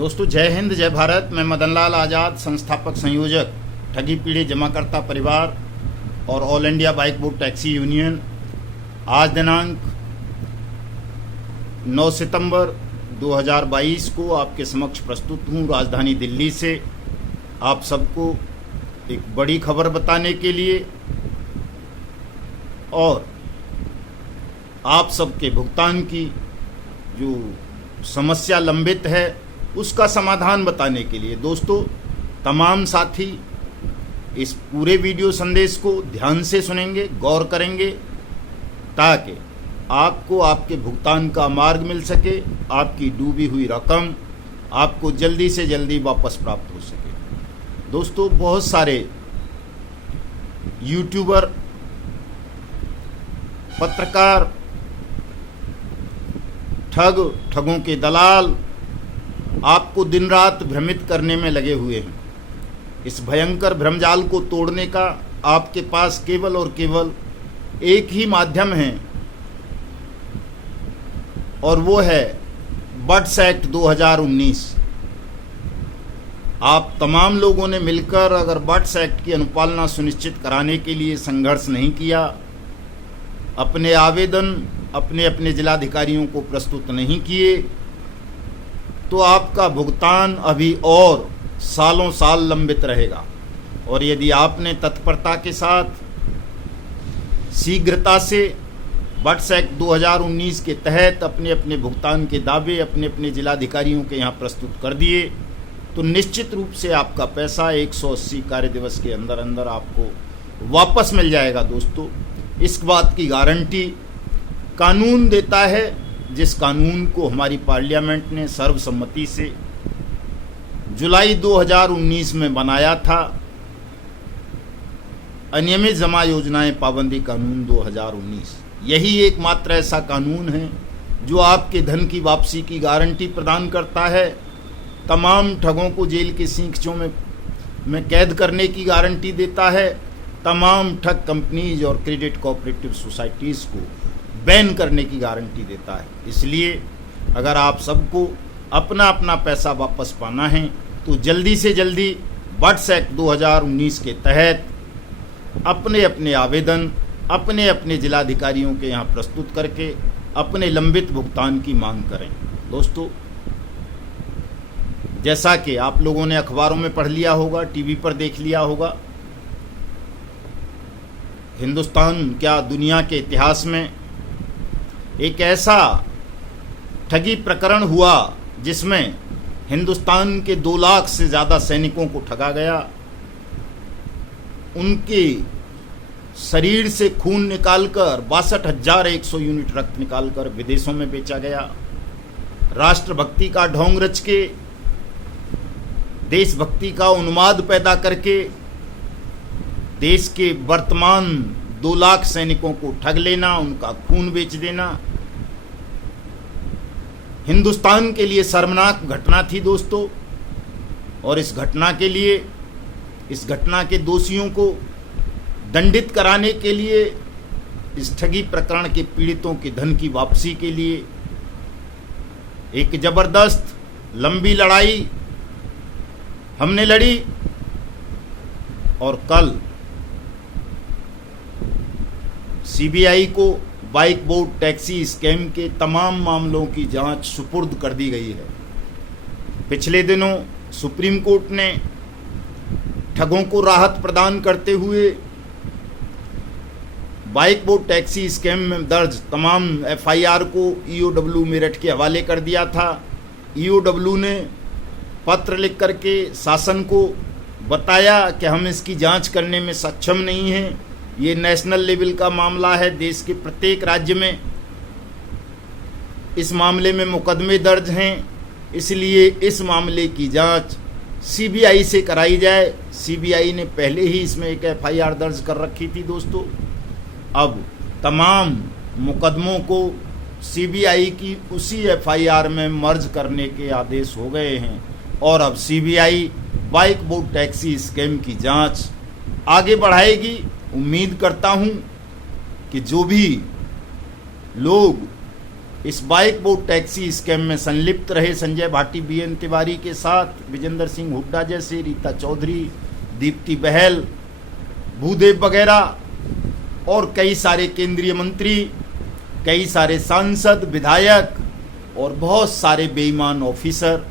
दोस्तों जय हिंद जय भारत। मैं मदन लाल आज़ाद, संस्थापक संयोजक ठगी पीढ़ी जमाकर्ता परिवार और all India bike board taxi union. आज दिनांक 9 सितंबर 2022 को आपके समक्ष प्रस्तुत हूँ राजधानी दिल्ली से आप सबको एक बड़ी खबर बताने के लिए और आप सबके भुगतान की जो समस्या लंबित है उसका समाधान बताने के लिए। दोस्तों तमाम साथी इस पूरे वीडियो संदेश को ध्यान से सुनेंगे, गौर करेंगे ताकि आपको आपके भुगतान का मार्ग मिल सके, आपकी डूबी हुई रकम आपको जल्दी से जल्दी वापस प्राप्त हो सके। दोस्तों बहुत सारे यूट्यूबर, पत्रकार, ठगों के दलाल आपको दिन रात भ्रमित करने में लगे हुए हैं। इस भयंकर भ्रमजाल को तोड़ने का आपके पास केवल और केवल एक ही माध्यम है और वो है बट्स एक्ट 2019। आप तमाम लोगों ने मिलकर अगर बट्स एक्ट की अनुपालना सुनिश्चित कराने के लिए संघर्ष नहीं किया, अपने आवेदन अपने अपने जिलाधिकारियों को प्रस्तुत नहीं किए, तो आपका भुगतान अभी और सालों साल लंबित रहेगा। और यदि आपने तत्परता के साथ शीघ्रता से बट्स एक्ट 2019 के तहत अपने अपने भुगतान के दावे अपने अपने जिलाधिकारियों के यहाँ प्रस्तुत कर दिए तो निश्चित रूप से आपका पैसा 180 कार्य दिवस के अंदर अंदर आपको वापस मिल जाएगा। दोस्तों इस बात की गारंटी कानून देता है, जिस कानून को हमारी पार्लियामेंट ने सर्वसम्मति से जुलाई 2019 में बनाया था। अनियमित जमा योजनाएं पाबंदी कानून 2019 यही एकमात्र ऐसा कानून है जो आपके धन की वापसी की गारंटी प्रदान करता है, तमाम ठगों को जेल के सींचों में कैद करने की गारंटी देता है, तमाम ठग कंपनीज और क्रेडिट कोऑपरेटिव सोसाइटीज़ को बैन करने की गारंटी देता है। इसलिए अगर आप सबको अपना अपना पैसा वापस पाना है तो जल्दी से जल्दी बट्स एक्ट 2019 के तहत अपने अपने आवेदन अपने अपने जिलाधिकारियों के यहाँ प्रस्तुत करके अपने लंबित भुगतान की मांग करें। दोस्तों जैसा कि आप लोगों ने अखबारों में पढ़ लिया होगा, टीवी पर देख लिया होगा, हिंदुस्तान क्या दुनिया के इतिहास में एक ऐसा ठगी प्रकरण हुआ जिसमें हिंदुस्तान के 2 लाख से ज़्यादा सैनिकों को ठगा गया, उनके शरीर से खून निकालकर 62,100 यूनिट रक्त निकालकर विदेशों में बेचा गया, राष्ट्रभक्ति का ढोंग रच के देशभक्ति का उन्माद पैदा करके देश के वर्तमान 2 लाख सैनिकों को ठग लेना, उनका खून बेच देना हिंदुस्तान के लिए शर्मनाक घटना थी। दोस्तों और इस घटना के लिए, इस घटना के दोषियों को दंडित कराने के लिए, इस ठगी प्रकरण के पीड़ितों के धन की वापसी के लिए एक जबरदस्त लंबी लड़ाई हमने लड़ी और कल सीबीआई को बाइक बोर्ड टैक्सी स्कैम के तमाम मामलों की जांच सुपुर्द कर दी गई है। पिछले दिनों सुप्रीम कोर्ट ने ठगों को राहत प्रदान करते हुए बाइक बोर्ड टैक्सी स्कैम में दर्ज तमाम एफआईआर को ईओडब्ल्यू मेरठ के हवाले कर दिया था। ईओडब्ल्यू ने पत्र लिख करके शासन को बताया कि हम इसकी जांच करने में सक्षम नहीं हैं, ये नेशनल लेवल का मामला है, देश के प्रत्येक राज्य में इस मामले में मुकदमे दर्ज हैं, इसलिए इस मामले की जांच सीबीआई से कराई जाए। सीबीआई ने पहले ही इसमें एक एफआईआर दर्ज कर रखी थी। दोस्तों अब तमाम मुकदमों को सीबीआई की उसी एफआईआर में मर्ज करने के आदेश हो गए हैं और अब CBI bike board taxi scam की जांच आगे बढ़ाएगी। उम्मीद करता हूं कि जो भी लोग इस बाइक बोट टैक्सी स्कैम में संलिप्त रहे संजय भाटी, बीएन तिवारी के साथ विजेंद्र सिंह हुड्डा जैसे, रीता चौधरी, दीप्ति बहल, भूदेव वगैरह और कई सारे केंद्रीय मंत्री, कई सारे सांसद, विधायक और बहुत सारे बेईमान ऑफिसर,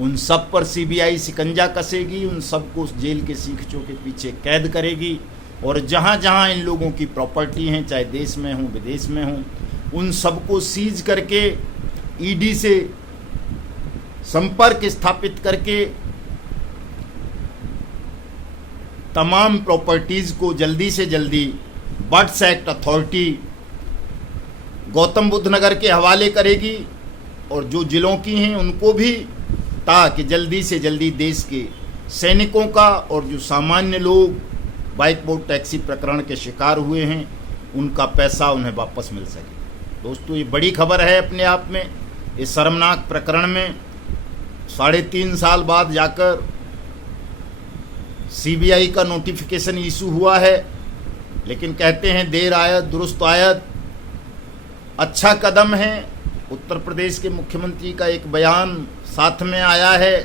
उन सब पर सीबीआई शिकंजा कसेगी, उन सबको जेल के सीखचों के पीछे कैद करेगी और जहाँ जहाँ इन लोगों की प्रॉपर्टी हैं, चाहे देश में हों विदेश में हों, उन सबको सीज करके ईडी से संपर्क स्थापित करके तमाम प्रॉपर्टीज को जल्दी से जल्दी BUDS act authority Gautam Buddh Nagar के हवाले करेगी और जो जिलों की हैं उनको भी, ताकि जल्दी से जल्दी देश के सैनिकों का और जो सामान्य लोग बाइक बोट टैक्सी प्रकरण के शिकार हुए हैं उनका पैसा उन्हें वापस मिल सके। दोस्तों, ये बड़ी खबर है अपने आप में। इस शर्मनाक प्रकरण में 3.5 साल बाद जाकर सीबीआई का नोटिफिकेशन इशू हुआ है, लेकिन कहते हैं देर आयत दुरुस्त आयत। अच्छा कदम है। उत्तर प्रदेश के मुख्यमंत्री का एक बयान साथ में आया है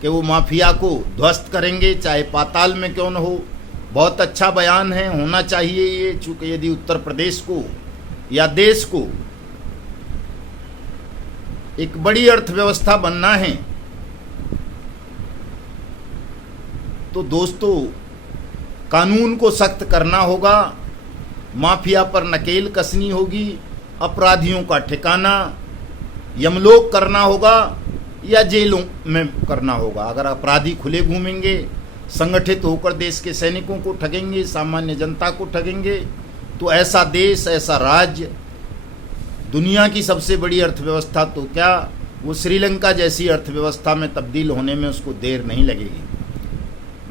कि वो माफिया को ध्वस्त करेंगे, चाहे पाताल में क्यों न हो। बहुत अच्छा बयान है, होना चाहिए ये, चूँकि यदि उत्तर प्रदेश को या देश को एक बड़ी अर्थव्यवस्था बनना है तो दोस्तों कानून को सख्त करना होगा, माफिया पर नकेल कसनी होगी, अपराधियों का ठिकाना यमलोक करना होगा या जेलों में करना होगा। अगर अपराधी खुले घूमेंगे, संगठित होकर देश के सैनिकों को ठगेंगे, सामान्य जनता को ठगेंगे, तो ऐसा देश, ऐसा राज्य, दुनिया की सबसे बड़ी अर्थव्यवस्था तो क्या, वो श्रीलंका जैसी अर्थव्यवस्था में तब्दील होने में उसको देर नहीं लगेगी।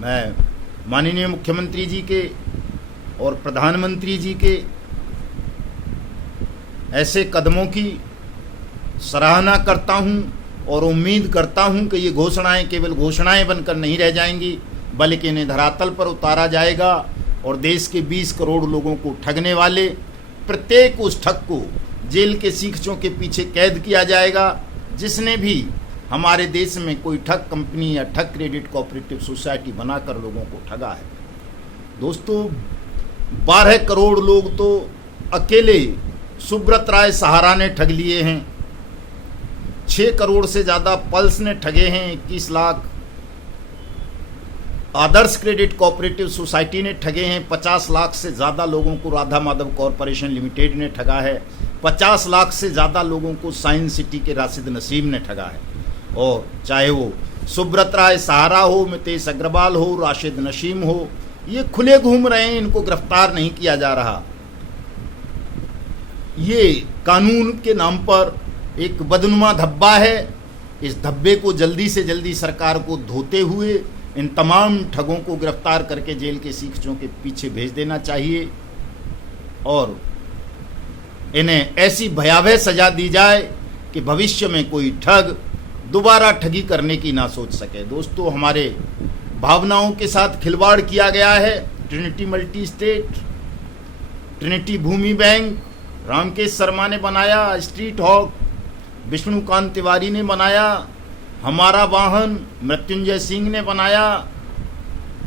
मैं माननीय मुख्यमंत्री जी के और प्रधानमंत्री जी के ऐसे कदमों की सराहना करता हूं और उम्मीद करता हूं कि ये घोषणाएं केवल घोषणाएं बनकर नहीं रह जाएंगी, बल्कि इन्हें धरातल पर उतारा जाएगा और देश के 20 करोड़ लोगों को ठगने वाले प्रत्येक उस ठग को जेल के सीखचों के पीछे कैद किया जाएगा जिसने भी हमारे देश में कोई ठग कंपनी या ठग क्रेडिट कोऑपरेटिव सोसाइटी बनाकर लोगों को ठगा है। दोस्तों, 12 करोड़ लोग तो अकेले सुब्रत राय सहारा ने ठग लिए हैं, 6 करोड़ से ज़्यादा पल्स ने ठगे हैं, 21 लाख आदर्श क्रेडिट कोऑपरेटिव सोसाइटी ने ठगे हैं, 50 लाख से ज़्यादा लोगों को राधा माधव कॉरपोरेशन लिमिटेड ने ठगा है, 50 लाख से ज़्यादा लोगों को साइंस सिटी के राशिद नसीम ने ठगा है। और चाहे वो सुब्रत राय सहारा हो, मितेश अग्रवाल हो, राशिद नसीम हो, ये खुले घूम रहे हैं, इनको गिरफ्तार नहीं किया जा रहा। ये कानून के नाम पर एक बदनुमा धब्बा है। इस धब्बे को जल्दी से जल्दी सरकार को धोते हुए इन तमाम ठगों को गिरफ्तार करके जेल के सीखचों के पीछे भेज देना चाहिए और इन्हें ऐसी भयावह सजा दी जाए कि भविष्य में कोई ठग दोबारा ठगी करने की ना सोच सके। दोस्तों, हमारे भावनाओं के साथ खिलवाड़ किया गया है। ट्रिनिटी मल्टी स्टेट, ट्रिनिटी भूमि बैंक रामकेश शर्मा ने बनाया, स्ट्रीट हॉक विष्णुकांत तिवारी ने बनाया, हमारा वाहन मृत्युंजय सिंह ने बनाया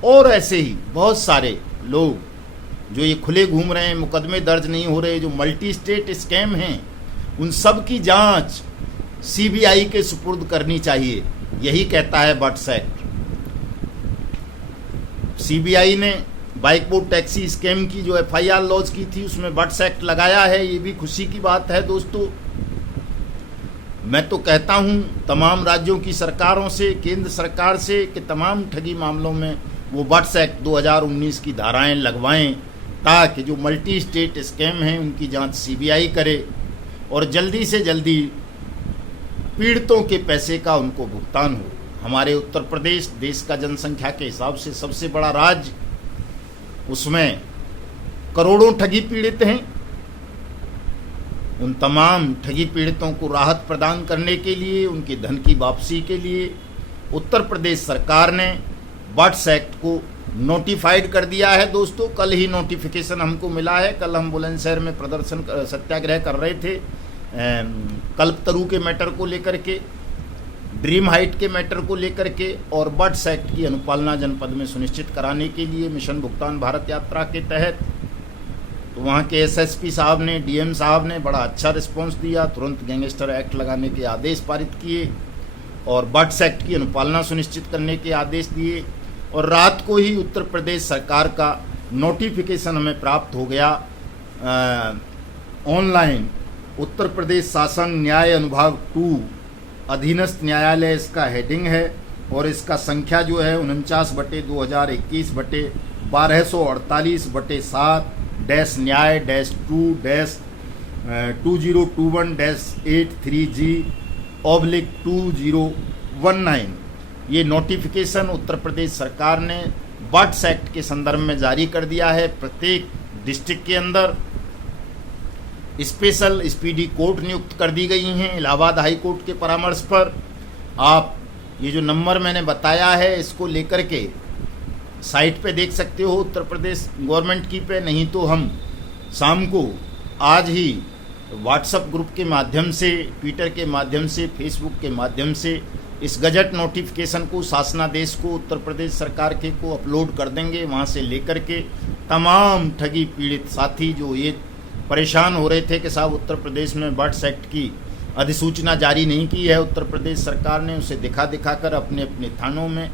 और ऐसे ही बहुत सारे लोग जो ये खुले घूम रहे हैं, मुकदमे दर्ज नहीं हो रहे, जो मल्टी स्टेट स्कैम हैं, उन सब की जांच सीबीआई के सुपुर्द करनी चाहिए। यही कहता है बट्स एक्ट। सीबीआई ने बाइक बोट टैक्सी स्कैम की जो एफआईआर लॉन्च की थी उसमें बट्स एक्ट लगाया है, ये भी खुशी की बात है। दोस्तों, मैं तो कहता हूं तमाम राज्यों की सरकारों से, केंद्र सरकार से कि तमाम ठगी मामलों में वो बट्स एक्ट 2019 की धाराएं लगवाएं ताकि जो मल्टी स्टेट स्कैम हैं उनकी जांच सीबीआई करे और जल्दी से जल्दी पीड़ितों के पैसे का उनको भुगतान हो। हमारे उत्तर प्रदेश देश का जनसंख्या के हिसाब से सबसे बड़ा राज्य, उसमें करोड़ों ठगी पीड़ित हैं। उन तमाम ठगी पीड़ितों को राहत प्रदान करने के लिए, उनके धन की वापसी के लिए उत्तर प्रदेश सरकार ने बट्स एक्ट को नोटिफाइड कर दिया है। दोस्तों, कल ही नोटिफिकेशन हमको मिला है। कल हम बुलंदशहर में प्रदर्शन सत्याग्रह कर रहे थे कल्पतरू के मैटर को लेकर के, ड्रीम हाइट के मैटर को लेकर के और बट्स एक्ट की अनुपालना जनपद में सुनिश्चित कराने के लिए मिशन भुगतान भारत यात्रा के तहत तो वहाँ के एसएसपी साहब ने, डीएम साहब ने बड़ा अच्छा रिस्पांस दिया, तुरंत गैंगस्टर एक्ट लगाने के आदेश पारित किए और बट्स एक्ट की अनुपालना सुनिश्चित करने के आदेश दिए। और रात को ही उत्तर प्रदेश सरकार का नोटिफिकेशन हमें प्राप्त हो गया ऑनलाइन। उत्तर प्रदेश शासन न्याय अनुभाग 2 अधीनस्थ न्यायालय इसका हेडिंग है और इसका संख्या जो है 49/2021/1248/7 न्याय -2-2021-83G/2019। ये नोटिफिकेशन उत्तर प्रदेश सरकार ने बट्स एक्ट के संदर्भ में जारी कर दिया है। प्रत्येक डिस्ट्रिक्ट के अंदर स्पेशल स्पीडी कोर्ट नियुक्त कर दी गई हैं इलाहाबाद हाई कोर्ट के परामर्श पर। आप ये जो नंबर मैंने बताया है इसको लेकर के साइट पे देख सकते हो उत्तर प्रदेश गवर्नमेंट की पे, नहीं तो हम शाम को आज ही व्हाट्सएप ग्रुप के माध्यम से, ट्विटर के माध्यम से, फेसबुक के माध्यम से इस गजट नोटिफिकेशन को, शासनादेश को उत्तर प्रदेश सरकार के को अपलोड कर देंगे। वहाँ से लेकर के तमाम ठगी पीड़ित साथी जो ये परेशान हो रहे थे कि साहब उत्तर प्रदेश में बट्स एक्ट की अधिसूचना जारी नहीं की है उत्तर प्रदेश सरकार ने, उसे दिखा कर अपने अपने थानों में,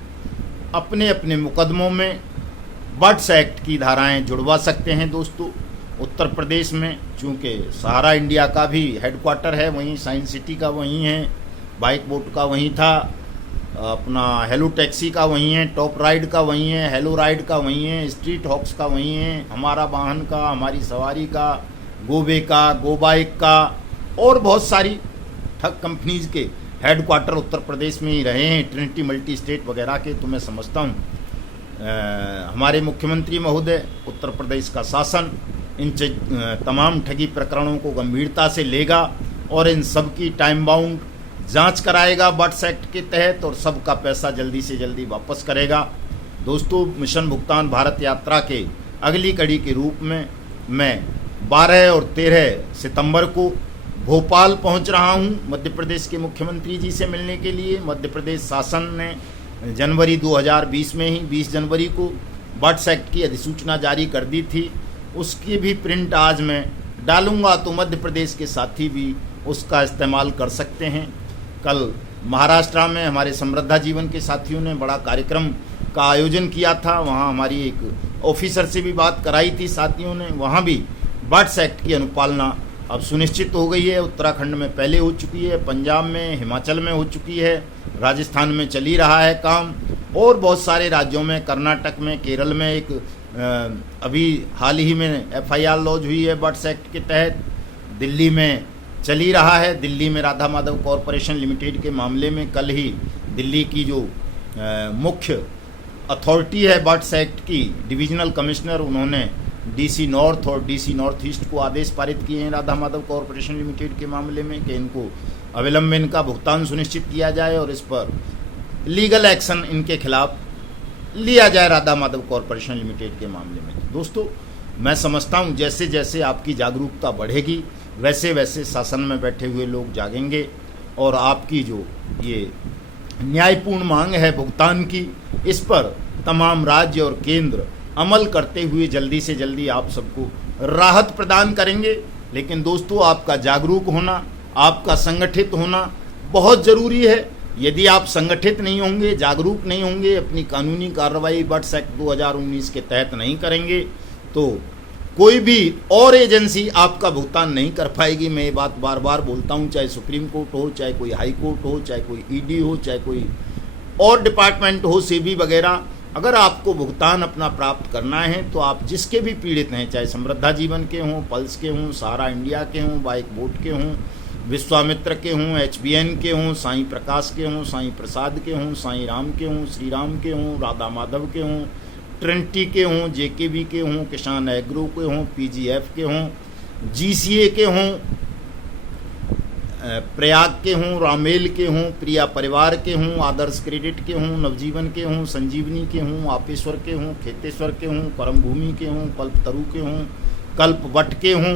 अपने अपने मुकदमों में बट्स एक्ट की धाराएं जुड़वा सकते हैं। दोस्तों उत्तर प्रदेश में चूँकि सहारा इंडिया का भी हेडक्वार्टर है, वहीं साइंस सिटी का वहीं है, बाइक बोट का वहीं था, अपना हेलो टैक्सी का वहीं है, टॉप राइड का वहीं है, हेलो राइड का वहीं है, स्ट्रीट हॉक्स का वहीं है, हमारा वाहन का, हमारी सवारी का, गोबे का, गो बाइक का और बहुत सारी ठग कंपनीज के हेडक्वार्टर उत्तर प्रदेश में ही रहे हैं, ट्रिनिटी मल्टी स्टेट वगैरह के। तो मैं समझता हूँ हमारे मुख्यमंत्री महोदय, उत्तर प्रदेश का शासन इन तमाम ठगी प्रकरणों को गंभीरता से लेगा और इन सब की टाइम बाउंड जांच कराएगा बट्स एक्ट के तहत और सबका पैसा जल्दी से जल्दी वापस करेगा। दोस्तों मिशन भुगतान भारत यात्रा के अगली कड़ी के रूप में मैं 12 और 13 सितंबर को भोपाल पहुंच रहा हूं मध्य प्रदेश के मुख्यमंत्री जी से मिलने के लिए। मध्य प्रदेश शासन ने जनवरी 2020 में ही 20 जनवरी को बट्स एक्ट की अधिसूचना जारी कर दी थी, उसकी भी प्रिंट आज मैं डालूंगा तो मध्य प्रदेश के साथी भी उसका इस्तेमाल कर सकते हैं। कल महाराष्ट्र में हमारे समृद्धा जीवन के साथियों ने बड़ा कार्यक्रम का आयोजन किया था, वहाँ हमारी एक ऑफिसर से भी बात कराई थी साथियों ने, वहाँ भी बट्स एक्ट की अनुपालना अब सुनिश्चित हो गई है। उत्तराखंड में पहले हो चुकी है, पंजाब में, हिमाचल में हो चुकी है, राजस्थान में चली रहा है काम और बहुत सारे राज्यों में, कर्नाटक में, केरल में एक अभी हाल ही में FIR लॉन्च हुई है बट्स एक्ट के तहत, दिल्ली में चली रहा है। दिल्ली में राधा माधव कॉरपोरेशन लिमिटेड के मामले में कल ही दिल्ली की जो मुख्य अथॉरिटी है बट्स एक्ट की, डिविजनल कमिश्नर, उन्होंने DC नॉर्थ और DC नॉर्थ ईस्ट को आदेश पारित किए हैं राधा माधव कॉरपोरेशन लिमिटेड के मामले में कि इनको अविलंब इनका भुगतान सुनिश्चित किया जाए और इस पर लीगल एक्शन इनके खिलाफ लिया जाए राधा माधव कॉरपोरेशन लिमिटेड के मामले में। दोस्तों मैं समझता हूँ जैसे जैसे आपकी जागरूकता बढ़ेगी वैसे वैसे शासन में बैठे हुए लोग जागेंगे और आपकी जो ये न्यायपूर्ण मांग है भुगतान की, इस पर तमाम राज्य और केंद्र अमल करते हुए जल्दी से जल्दी आप सबको राहत प्रदान करेंगे। लेकिन दोस्तों आपका जागरूक होना, आपका संगठित होना बहुत ज़रूरी है। यदि आप संगठित नहीं होंगे, जागरूक नहीं होंगे, अपनी कानूनी कार्रवाई बट्स एक्ट 2019 के तहत नहीं करेंगे तो कोई भी और एजेंसी आपका भुगतान नहीं कर पाएगी। मैं ये बात बार बार बोलता हूँ, चाहे सुप्रीम कोर्ट हो, चाहे कोई हाई कोर्ट हो, चाहे कोई ED हो, चाहे कोई और डिपार्टमेंट हो, सेबी वगैरह। अगर आपको भुगतान अपना प्राप्त करना है तो आप जिसके भी पीड़ित हैं, चाहे समृद्धा जीवन के हों, पल्स के हों, सहारा इंडिया के हों, बाइक बोट के हों, विश्वामित्र के हों, HBN के हों, साईं प्रकाश के हों, साईं प्रसाद के हों, साईं राम के हों, श्री राम के हों, राधा माधव के हों, ट्रिनिटी के हों, JKB के हों, किसान एग्रो के हों, PGF के हों, GCA के हों, प्रयाग के हों, रामेल के हों, प्रिया परिवार के हों, आदर्श क्रेडिट के हों, नवजीवन के हों, संजीवनी के हों, आपेश्वर के हों, खेतेश्वर के हों, परम भूमि के हों, कल्पतरू के हों, कल्प वट के हों,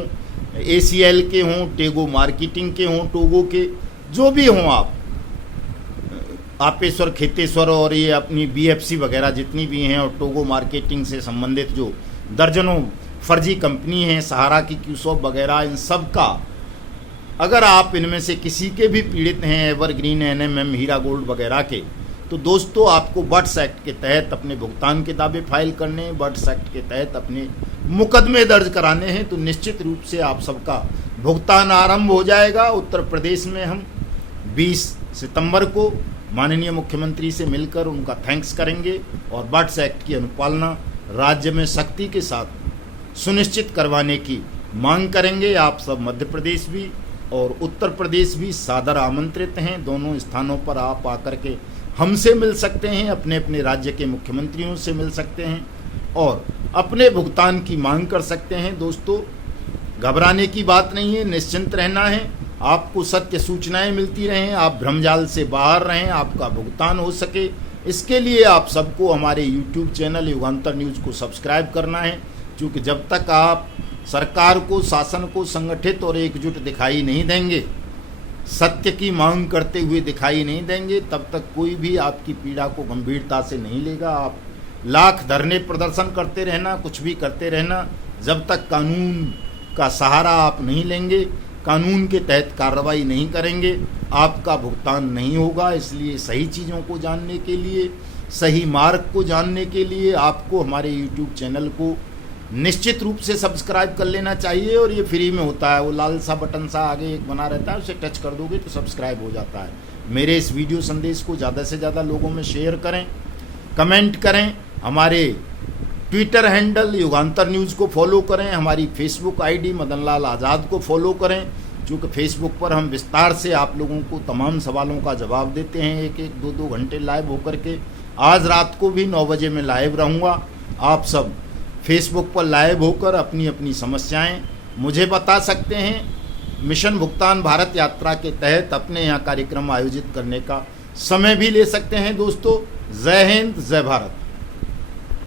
ACL के हों, टेगो मार्केटिंग के हों, टोगो के, जो भी हों, आप आपेश्वर, खेतेश्वर और ये अपनी BFC वगैरह जितनी भी हैं, और टोगो मार्केटिंग से संबंधित जो दर्जनों फर्जी कंपनी हैं, सहारा की, क्यूसॉप वगैरह, इन सब का अगर आप इनमें से किसी के भी पीड़ित हैं, एवरग्रीन, NMM, हीरा गोल्ड वगैरह के, तो दोस्तों आपको बर्ड्स एक्ट के तहत अपने भुगतान के दावे फाइल करने हैं, बर्ड्स एक्ट के तहत अपने मुकदमे दर्ज कराने हैं। तो निश्चित रूप से आप सबका भुगतान आरंभ हो जाएगा। उत्तर प्रदेश में हम 20 सितंबर को माननीय मुख्यमंत्री से मिलकर उनका थैंक्स करेंगे और बर्ड्स एक्ट की अनुपालना राज्य में सख्ती के साथ सुनिश्चित करवाने की मांग करेंगे। आप सब मध्य प्रदेश भी और उत्तर प्रदेश भी सादर आमंत्रित हैं। दोनों स्थानों पर आप आकर के हमसे मिल सकते हैं, अपने अपने राज्य के मुख्यमंत्रियों से मिल सकते हैं और अपने भुगतान की मांग कर सकते हैं। दोस्तों, घबराने की बात नहीं है, निश्चिंत रहना है। आपको सत्य सूचनाएं मिलती रहें, आप भ्रमजाल से बाहर रहें, आपका भुगतान हो सके, इसके लिए आप सबको हमारे YouTube चैनल युगांतर न्यूज़ को सब्सक्राइब करना है। क्योंकि जब तक आप सरकार को, शासन को संगठित और एकजुट दिखाई नहीं देंगे, सत्य की मांग करते हुए दिखाई नहीं देंगे, तब तक कोई भी आपकी पीड़ा को गंभीरता से नहीं लेगा। आप लाख धरने प्रदर्शन करते रहना, कुछ भी करते रहना, जब तक कानून का सहारा आप नहीं लेंगे, कानून के तहत कार्रवाई नहीं करेंगे, आपका भुगतान नहीं होगा। इसलिए सही चीज़ों को जानने के लिए, सही मार्ग को जानने के लिए आपको हमारे YouTube चैनल को निश्चित रूप से सब्सक्राइब कर लेना चाहिए। और ये फ्री में होता है, वो लाल सा बटन सा आगे एक बना रहता है, उसे टच कर दोगे तो सब्सक्राइब हो जाता है। मेरे इस वीडियो संदेश को ज़्यादा से ज़्यादा लोगों में शेयर करें, कमेंट करें, हमारे ट्विटर हैंडल युगांतर न्यूज़ को फॉलो करें, हमारी फेसबुक ID मदन लाल आज़ाद को फॉलो करें, क्योंकि फेसबुक पर हम विस्तार से आप लोगों को तमाम सवालों का जवाब देते हैं, 1-1, 2-2 घंटे लाइव होकर के। आज रात को भी 9 बजे मैं लाइव रहूँगा। आप सब फेसबुक पर लाइव होकर अपनी अपनी समस्याएं मुझे बता सकते हैं। मिशन भुगतान भारत यात्रा के तहत अपने यहाँ कार्यक्रम आयोजित करने का समय भी ले सकते हैं। दोस्तों, जय हिंद, जय भारत।